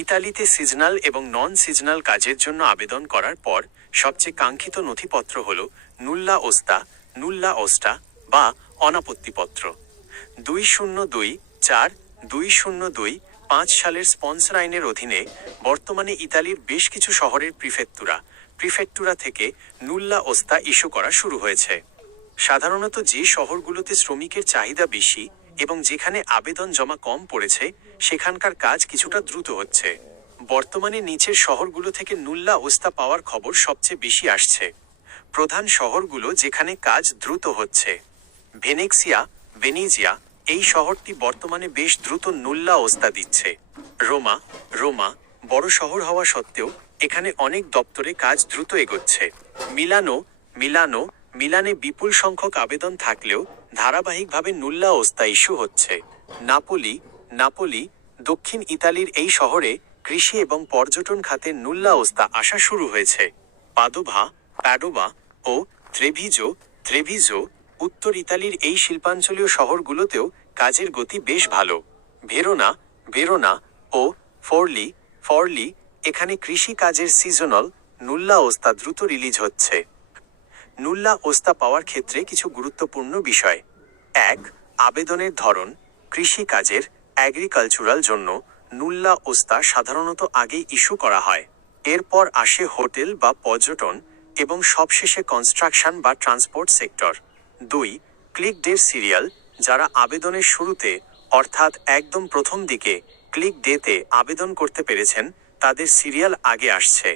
ইতালিতে সিজনাল এবং non seasonal কাজের জন্য আবেদন করার পর সবচেয়ে কাঙ্ক্ষিত নথিপত্র হল নুল্লা ওস্টা বা অনাপত্তিপত্র। 2024-2025 সালের স্পন্সর আইনের অধীনে বর্তমানে ইতালির বেশ কিছু শহরের প্রিফেক্টুরা থেকে নুল্লা ওস্তা ইস্যু করা শুরু হয়েছে। সাধারণত যে শহরগুলোতে শ্রমিকের চাহিদা বেশি এবং যেখানে আবেদন জমা কম পড়েছে সেখানকার কাজ কিছুটা দ্রুত হচ্ছে। বর্তমানে নিচের শহরগুলো থেকে নুল্লা ওস্তা পাওয়ার খবর সবচেয়ে বেশি আসছে। প্রধান শহরগুলো যেখানে কাজ দ্রুত হচ্ছে: ভেনেজিয়া, এই শহরটি বর্তমানে বেশ দ্রুত নুল্লা ওস্তা দিচ্ছে। রোমা, বড় শহর হওয়া সত্ত্বেও এখানে অনেক দপ্তরে কাজ দ্রুত এগোচ্ছে। মিলানে বিপুল সংখ্যক আবেদন থাকলেও ধারাবাহিকভাবে নুল্লা ওস্তা ইস্যু হচ্ছে। নাপোলি, দক্ষিণ ইতালির এই শহরে কৃষি এবং পর্যটন খাতে নুল্লা ওস্তা আসা শুরু হয়েছে। প্যাডোভা ও ত্রেভিজো, উত্তর ইতালির এই শিল্পাঞ্চলীয় শহরগুলোতেও কাজের গতি বেশ ভালো। ভেরোনা ও ফরলি, এখানে কৃষি কাজের সিজনাল নুল্লা ওস্তা দ্রুত রিলিজ হচ্ছে। নুল্লা ওস্তা পাওয়ার ক্ষেত্রে কিছু গুরুত্বপূর্ণ বিষয়: 1. আবেদনের ধরন। কৃষি কাজের অ্যাগ্রিকালচারাল জন্য নুল্লা ওস্তা সাধারণত আগেই ইস্যু করা হয়। এরপর আসে হোটেল বা পর্যটন এবং সবশেষে কনস্ট্রাকশন বা ট্রান্সপোর্ট সেক্টর। 2. ক্লিক ডের সিরিয়াল। যারা আবেদনের শুরুতে অর্থাৎ একদম প্রথম দিকে ক্লিক ডেতে আবেদন করতে পেরেছেন তাদের সিরিয়াল আগে আসছে।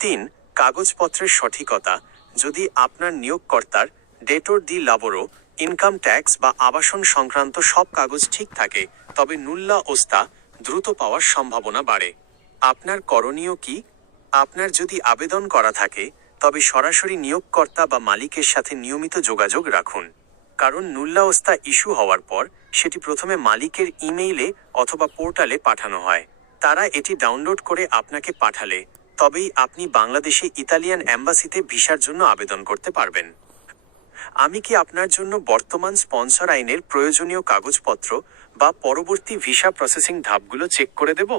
3. কাগজপত্রের সঠিকতা। যদি আপনার নিয়োগকর্তার ডেটর দি লাবোরো, ইনকাম ট্যাক্স বা আবাসন সংক্রান্ত সব কাগজ ঠিক থাকে তবে নুল্লা ওস্তা দ্রুত পাওয়ার সম্ভাবনা বাড়ে। আপনার করণীয় কি? আপনার যদি আবেদন করা থাকে তবে সরাসরি নিয়োগকর্তা বা মালিকের সাথে নিয়মিত যোগাযোগ রাখুন, কারণ নুল্লা ওস্তা ইস্যু হওয়ার পর সেটি প্রথমে মালিকের ইমেইলে অথবা পোর্টালে পাঠানো হয়। তারা এটি ডাউনলোড করে আপনাকে পাঠালে তবেই আপনি বাংলাদেশে ইতালিয়ান অ্যাম্বাসিতে ভিসার জন্য আবেদন করতে পারবেন। আমি কি আপনার জন্য বর্তমান স্পন্সর আইনের প্রয়োজনীয় কাগজপত্র বা পরবর্তী ভিসা প্রসেসিং ধাপগুলো চেক করে দেব?